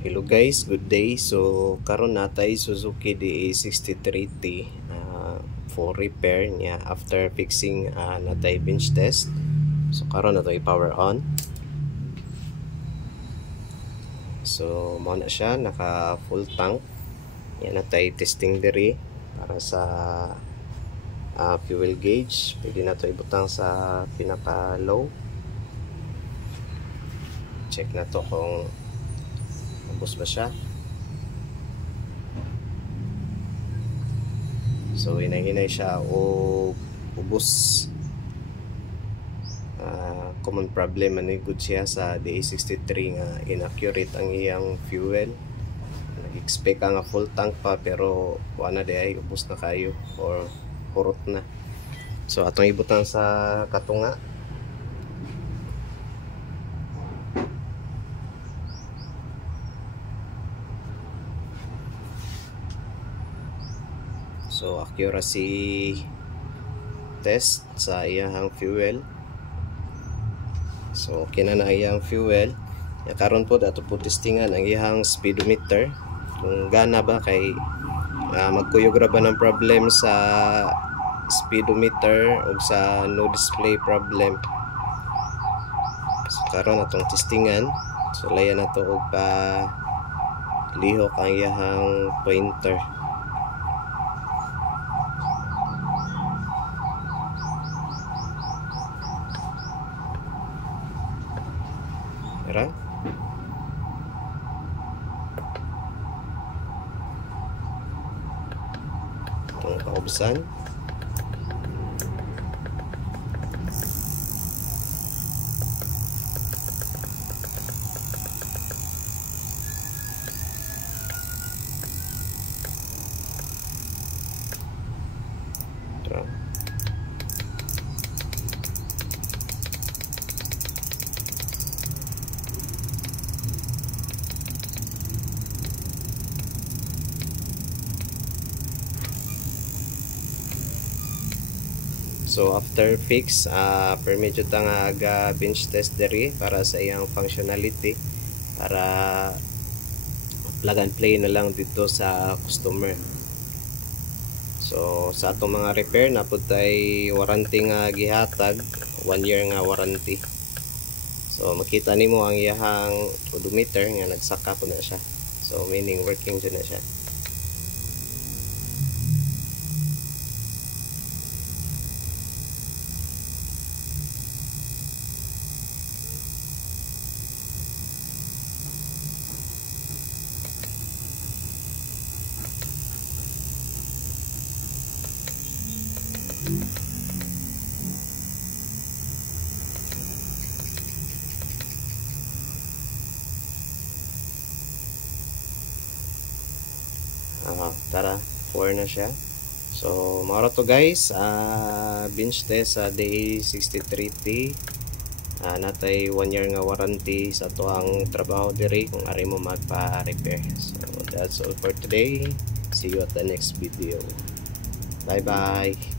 Hello guys, good day. So karon natay Suzuki DA63T for repair niya after fixing natay bench test. So karon nato i-power on. So mo na siya naka full tank. Yan natay testing diri para sa fuel gauge. Pwede na to ibutang sa pinaka low. Check na to kung ubos ba siya. So hinay-hinay siya o ubos. Common problem man good siya sa DA63 nga inaccurate ang iyang fuel. Nag-expect nga full tank pa pero wala di ay ubos na kayo or hurot na. So atong ibutang sa katunga. So accuracy test sa iyang fuel. So okay na iyang fuel. Ya karon po dato po testingan ang iyang speedometer kung gana ba kay magkuyog ra ba ng problem sa speedometer o sa no display problem. So karon atong testingan. So layan nato og pa lihok ang iyang pointer. Tara. Itong kaubsan. Tara. So after fix, permit jud ta nga aga bench test diri para sa iyang functionality para plug and play na lang dito sa customer. So sa atong mga repair na pud tay warranty nga gihatag, 1 year nga warranty. So makita nimo ang iyang odometer nga nagsaka po na siya. So meaning working jud na siya. Tara, 4 na siya. So mara to guys, bench test sa DA63T. Natay 1 year nga warranty sa tuang trabaho diri kung ari mo magpa-repair. So that's all for today. See you at the next video. Bye bye.